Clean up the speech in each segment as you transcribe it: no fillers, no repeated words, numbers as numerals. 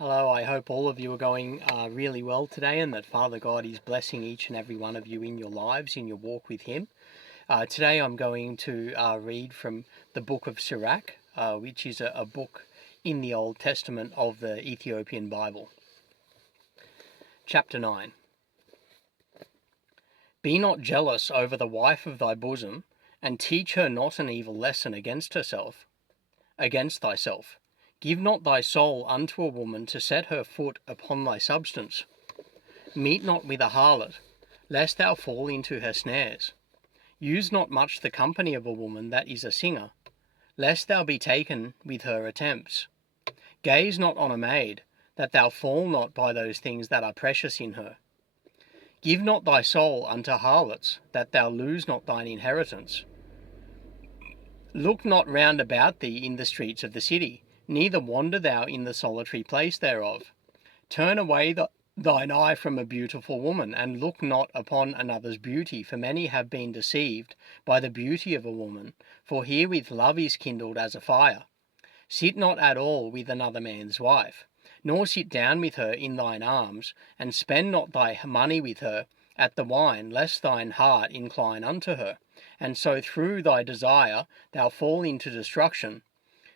Hello, I hope all of you are going really well today and that Father God is blessing each and every one of you in your lives, in your walk with Him. Today I'm going to read from the book of Sirach, which is a book in the Old Testament of the Ethiopian Bible. Chapter 9. Be not jealous over the wife of thy bosom, and teach her not an evil lesson against thyself. Give not thy soul unto a woman to set her foot upon thy substance. Meet not with a harlot, lest thou fall into her snares. Use not much the company of a woman that is a singer, lest thou be taken with her attempts. Gaze not on a maid, that thou fall not by those things that are precious in her. Give not thy soul unto harlots, that thou lose not thine inheritance. Look not round about thee in the streets of the city, neither wander thou in the solitary place thereof. Turn away thine eye from a beautiful woman, and look not upon another's beauty, for many have been deceived by the beauty of a woman, for herewith love is kindled as a fire. Sit not at all with another man's wife, nor sit down with her in thine arms, and spend not thy money with her at the wine, lest thine heart incline unto her, and so through thy desire thou fall into destruction.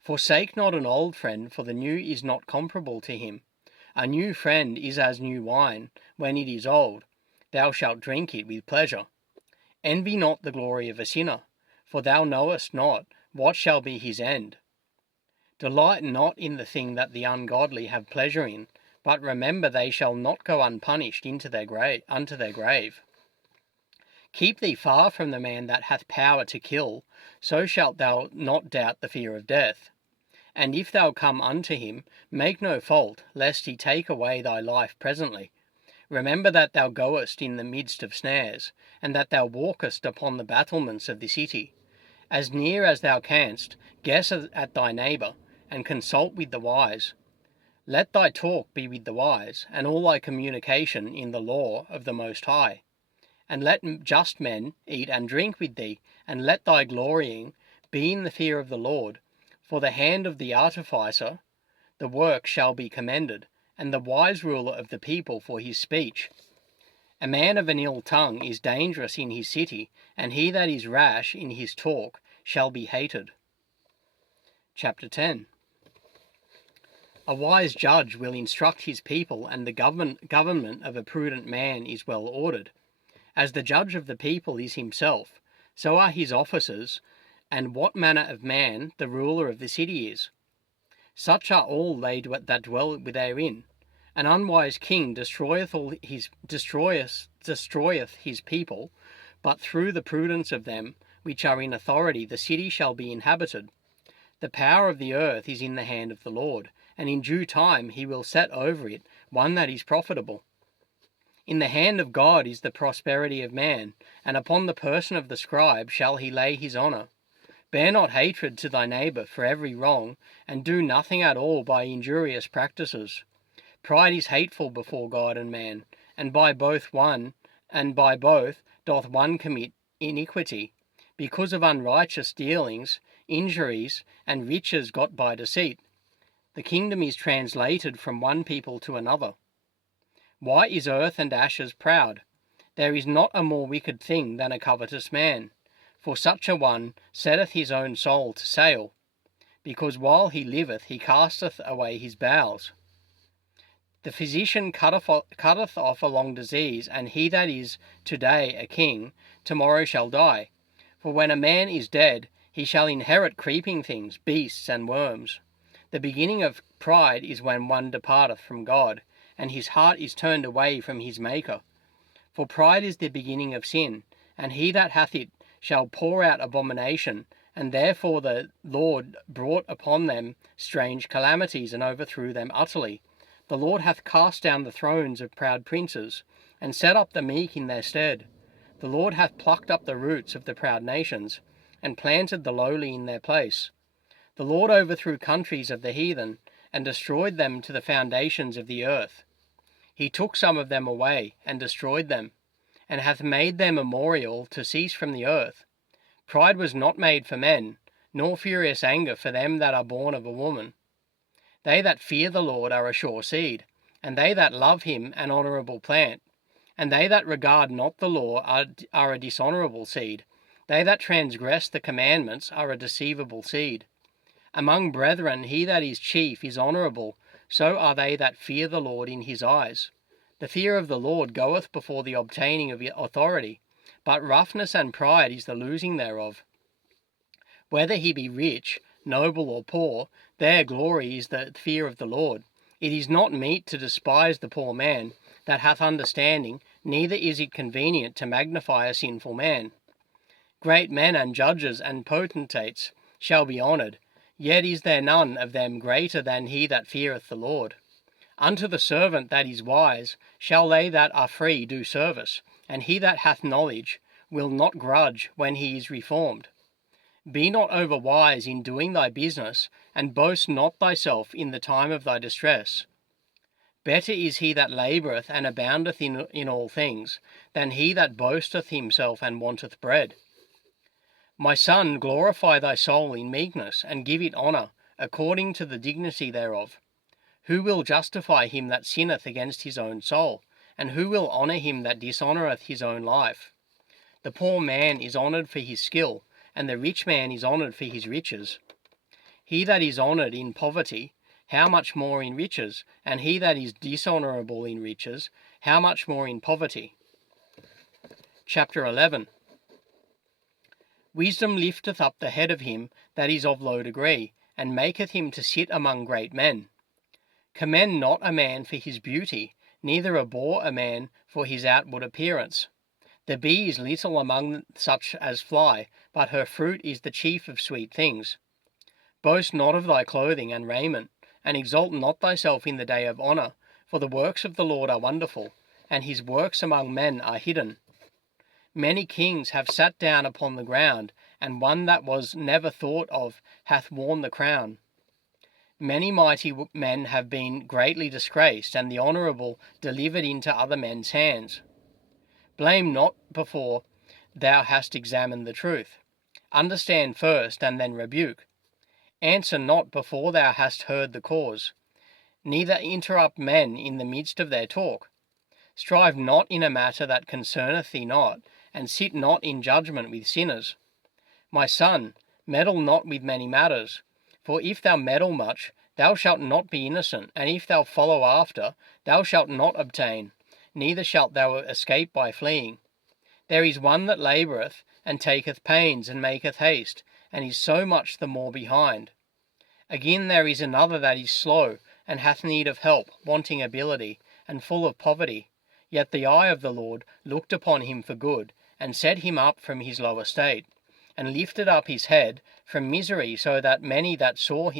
Forsake not an old friend, for the new is not comparable to him. A new friend is as new wine, when it is old. Thou shalt drink it with pleasure. Envy not the glory of a sinner, for thou knowest not what shall be his end. Delight not in the thing that the ungodly have pleasure in, but remember they shall not go unpunished unto their grave. Keep thee far from the man that hath power to kill, so shalt thou not doubt the fear of death. And if thou come unto him, make no fault, lest he take away thy life presently. Remember that thou goest in the midst of snares, and that thou walkest upon the battlements of the city. As near as thou canst, guess at thy neighbour, and consult with the wise. Let thy talk be with the wise, and all thy communication in the law of the Most High. And let just men eat and drink with thee, and let thy glorying be in the fear of the Lord. For the hand of the artificer, the work shall be commended, and the wise ruler of the people for his speech. A man of an ill tongue is dangerous in his city, and he that is rash in his talk shall be hated. Chapter 10. A wise judge will instruct his people, and the government of a prudent man is well ordered. As the judge of the people is himself, so are his officers, and what manner of man the ruler of the city is. Such are all they that dwell therein. An unwise king destroyeth his people, but through the prudence of them which are in authority the city shall be inhabited. The power of the earth is in the hand of the Lord, and in due time he will set over it one that is profitable. In the hand of God is the prosperity of man, and upon the person of the scribe shall he lay his honour. Bear not hatred to thy neighbour for every wrong, and do nothing at all by injurious practices. Pride is hateful before God and man, and by both doth one commit iniquity, because of unrighteous dealings, injuries, and riches got by deceit. The kingdom is translated from one people to another. Why is earth and ashes proud? There is not a more wicked thing than a covetous man. For such a one setteth his own soul to sale, because while he liveth he casteth away his bowels. The physician cutteth off a long disease, and he that is today a king, tomorrow shall die. For when a man is dead, he shall inherit creeping things, beasts, and worms. The beginning of pride is when one departeth from God, and his heart is turned away from his Maker. For pride is the beginning of sin, and he that hath it shall pour out abomination, and therefore the Lord brought upon them strange calamities, and overthrew them utterly. The Lord hath cast down the thrones of proud princes, and set up the meek in their stead. The Lord hath plucked up the roots of the proud nations, and planted the lowly in their place. The Lord overthrew countries of the heathen, and destroyed them to the foundations of the earth. He took some of them away, and destroyed them, and hath made their memorial to cease from the earth. Pride was not made for men, nor furious anger for them that are born of a woman. They that fear the Lord are a sure seed, and they that love him an honourable plant. And they that regard not the law are a dishonourable seed. They that transgress the commandments are a deceivable seed. Among brethren he that is chief is honourable, so are they that fear the Lord in his eyes. The fear of the Lord goeth before the obtaining of authority, but roughness and pride is the losing thereof. Whether he be rich, noble, or poor, their glory is the fear of the Lord. It is not meet to despise the poor man that hath understanding, neither is it convenient to magnify a sinful man. Great men and judges and potentates shall be honoured, yet is there none of them greater than he that feareth the Lord. Unto the servant that is wise shall they that are free do service, and he that hath knowledge will not grudge when he is reformed. Be not overwise in doing thy business, and boast not thyself in the time of thy distress. Better is he that laboureth and aboundeth in all things, than he that boasteth himself and wanteth bread. My son, glorify thy soul in meekness, and give it honour, according to the dignity thereof. Who will justify him that sinneth against his own soul? And who will honour him that dishonoureth his own life? The poor man is honoured for his skill, and the rich man is honoured for his riches. He that is honoured in poverty, how much more in riches? And he that is dishonourable in riches, how much more in poverty? Chapter 11. Wisdom lifteth up the head of him that is of low degree, and maketh him to sit among great men. Commend not a man for his beauty, neither abhor a man for his outward appearance. The bee is little among such as fly, but her fruit is the chief of sweet things. Boast not of thy clothing and raiment, and exalt not thyself in the day of honour, for the works of the Lord are wonderful, and his works among men are hidden. Many kings have sat down upon the ground, and one that was never thought of hath worn the crown. Many mighty men have been greatly disgraced, and the honourable delivered into other men's hands. Blame not before thou hast examined the truth. Understand first, and then rebuke. Answer not before thou hast heard the cause. Neither interrupt men in the midst of their talk. Strive not in a matter that concerneth thee not, and sit not in judgment with sinners. My son, meddle not with many matters, for if thou meddle much, thou shalt not be innocent, and if thou follow after, thou shalt not obtain, neither shalt thou escape by fleeing. There is one that laboureth, and taketh pains, and maketh haste, and is so much the more behind. Again there is another that is slow, and hath need of help, wanting ability, and full of poverty. Yet the eye of the Lord looked upon him for good, and set him up from his low estate, and lifted up his head from misery, so that many that saw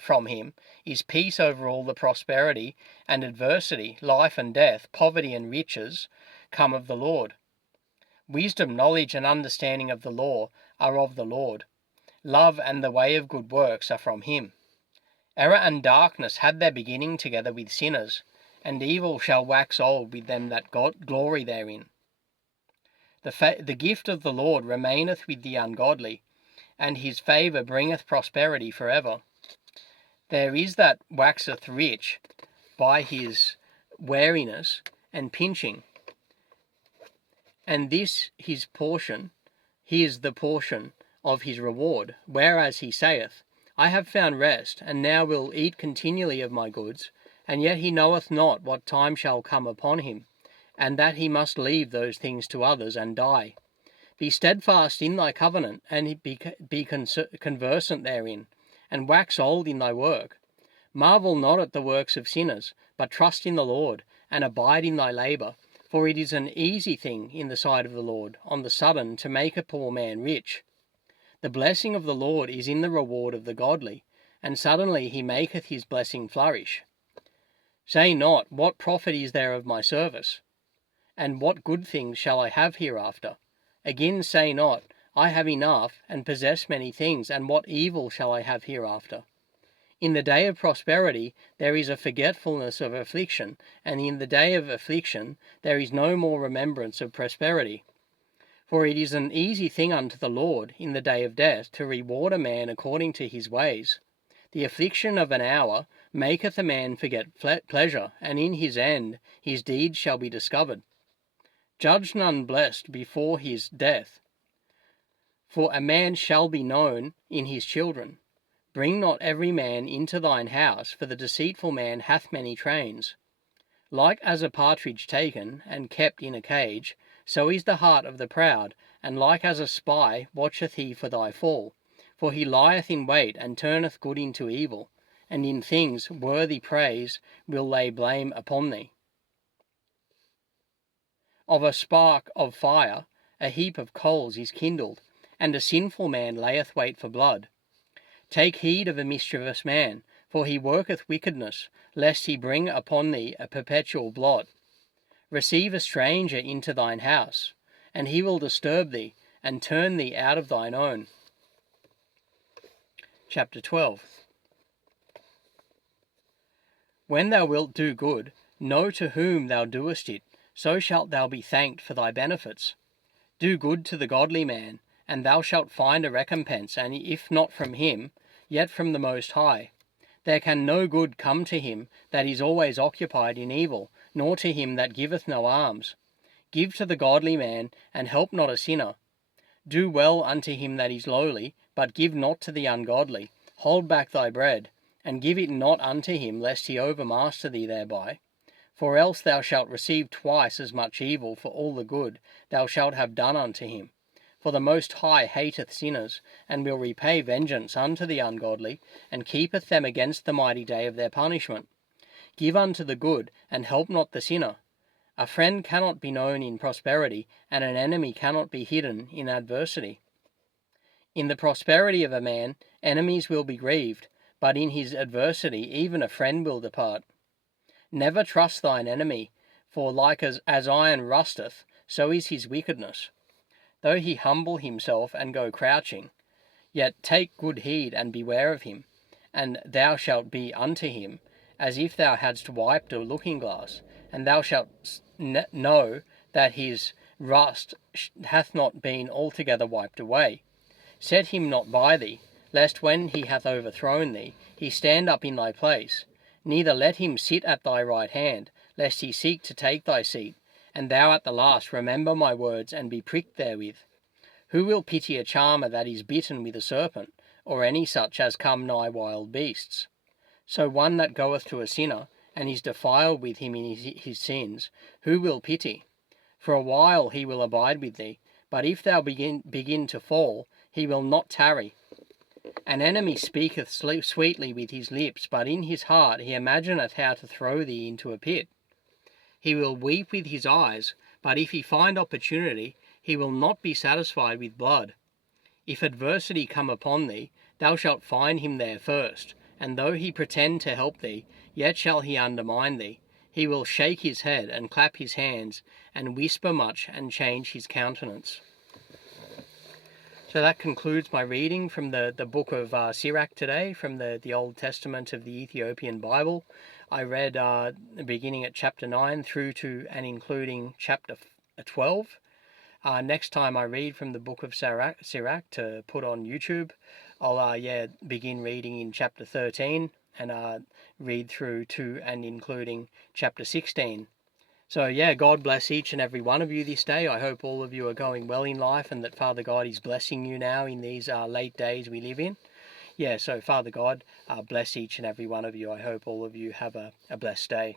from him is peace over all the prosperity and adversity, life and death, poverty and riches, come of the Lord. Wisdom, knowledge, and understanding of the law are of the Lord. Love and the way of good works are from him. Error and darkness had their beginning together with sinners, and evil shall wax old with them that glory therein. The gift of the Lord remaineth with the ungodly, and his favour bringeth prosperity forever. There is that waxeth rich by his wariness and pinching, and this his portion, he is the portion of his reward, whereas he saith, I have found rest, and now will eat continually of my goods, and yet he knoweth not what time shall come upon him, and that he must leave those things to others, and die. Be steadfast in thy covenant, and be conversant therein, and wax old in thy work. Marvel not at the works of sinners, but trust in the Lord, and abide in thy labour. For it is an easy thing in the sight of the Lord, on the sudden, to make a poor man rich. The blessing of the Lord is in the reward of the godly, and suddenly he maketh his blessing flourish. Say not, what profit is there of my service? And what good things shall I have hereafter? Again say not, I have enough, and possess many things, and what evil shall I have hereafter? In the day of prosperity there is a forgetfulness of affliction, and in the day of affliction there is no more remembrance of prosperity. For it is an easy thing unto the Lord in the day of death to reward a man according to his ways. The affliction of an hour maketh a man forget pleasure, and in his end his deeds shall be discovered. Judge none blessed before his death, for a man shall be known in his children. Bring not every man into thine house, for the deceitful man hath many trains. Like as a partridge taken and kept in a cage, so is the heart of the proud, and like as a spy watcheth he for thy fall. For he lieth in wait, and turneth good into evil, and in things worthy praise will lay blame upon thee. Of a spark of fire a heap of coals is kindled, and a sinful man layeth wait for blood. Take heed of a mischievous man, for he worketh wickedness, lest he bring upon thee a perpetual blot. Receive a stranger into thine house, and he will disturb thee, and turn thee out of thine own. Chapter 12. When thou wilt do good, know to whom thou doest it, so shalt thou be thanked for thy benefits. Do good to the godly man, and thou shalt find a recompense, and if not from him, yet from the Most High. There can no good come to him that is always occupied in evil, nor to him that giveth no alms. Give to the godly man, and help not a sinner. Do well unto him that is lowly, but give not to the ungodly. Hold back thy bread, and give it not unto him, lest he overmaster thee thereby. For else thou shalt receive twice as much evil for all the good thou shalt have done unto him. For the Most High hateth sinners, and will repay vengeance unto the ungodly, and keepeth them against the mighty day of their punishment. Give unto the good, and help not the sinner. A friend cannot be known in prosperity, and an enemy cannot be hidden in adversity. In the prosperity of a man, enemies will be grieved, but in his adversity even a friend will depart. Never trust thine enemy, for like as iron rusteth, so is his wickedness. Though he humble himself and go crouching, yet take good heed and beware of him, and thou shalt be unto him as if thou hadst wiped a looking-glass, and thou shalt know that his rust hath not been altogether wiped away. Set him not by thee, lest when he hath overthrown thee, he stand up in thy place. Neither let him sit at thy right hand, lest he seek to take thy seat, and thou at the last remember my words and be pricked therewith. Who will pity a charmer that is bitten with a serpent, or any such as come nigh wild beasts? So one that goeth to a sinner, and is defiled with him in his sins, who will pity? For a while he will abide with thee, but if thou begin to fall, he will not tarry. An enemy speaketh sweetly with his lips, but in his heart he imagineth how to throw thee into a pit. He will weep with his eyes, but if he find opportunity, he will not be satisfied with blood. If adversity come upon thee, thou shalt find him there first, and though he pretend to help thee, yet shall he undermine thee. He will shake his head, and clap his hands, and whisper much, and change his countenance. So that concludes my reading from the book of Sirach today, from the Old Testament of the Ethiopian Bible. I read beginning at chapter 9 through to and including chapter 12. Next time I read from the book of Sirach to put on YouTube, I'll begin reading in chapter 13 and read through to and including chapter 16. So God bless each and every one of you this day. I hope all of you are going well in life, and that Father God is blessing you now in these late days we live in. So Father God, bless each and every one of you. I hope all of you have a blessed day.